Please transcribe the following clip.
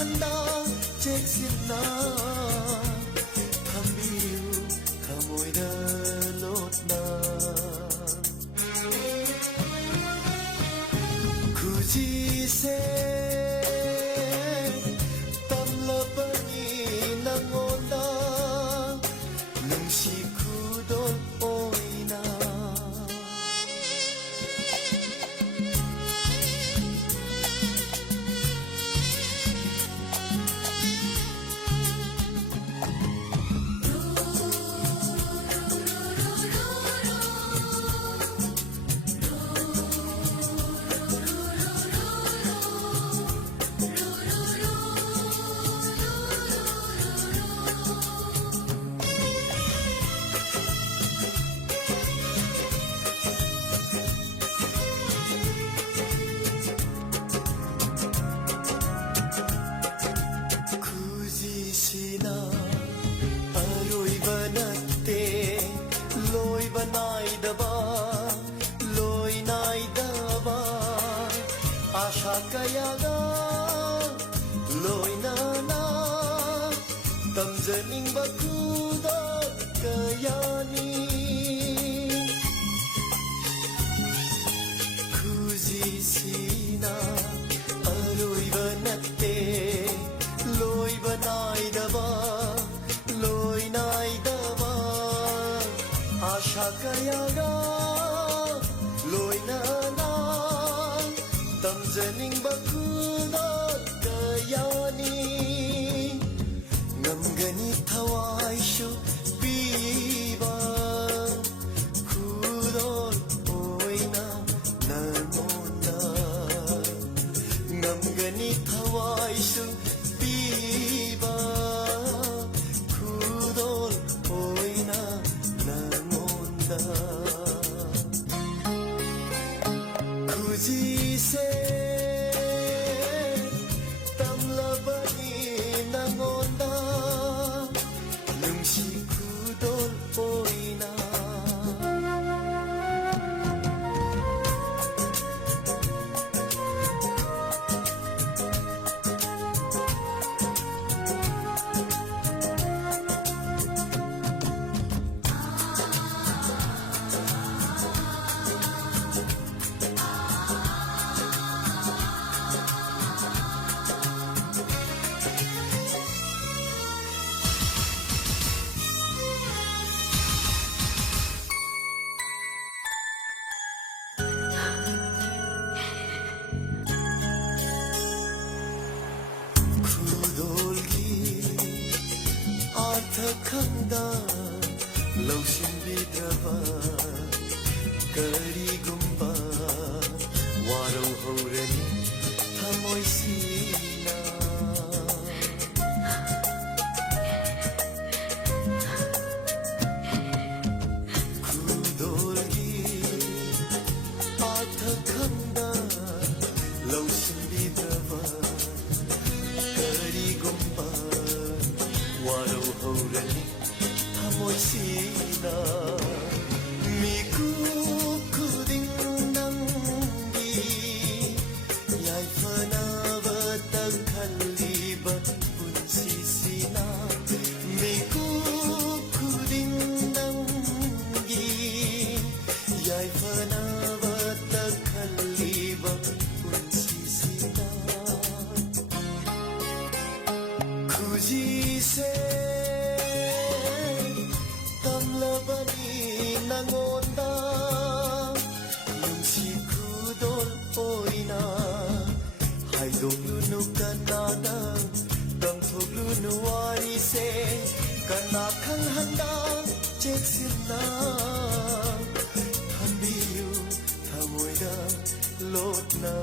handa cheksinna thambiyu thamoida lotna khujise tamlapani nangonda nungsi khudol oina khujisina aroiba natte loiba naidaba loi naidaba asha kayaga loinana tamjaningba khudol kayani khujisina aroiba natte loiba naidaba loi naidaba asha kayaga loinana tamjaningba khudol kayani ngamgani thawaisu piba khudol oina nangonda ngamgani thawaisu piba khudol oina nangonda khujise tamlabani nangonda nungsi khudol oina khanda lausinbidaba karigumba warau haurani thamoisina khudolgi artha khanda lausinbidaba karigumba warau haurani thamoisina miku khuding nangi yaifanaba takhalliba punsisina miku khuding nangi yaifanaba takhalliba punsisina khujise tamlabani nangonda nungsi khudol oina haidolunu kanada tamtholunu warise kana khang handa cheksinna thambiyu thamoida lotna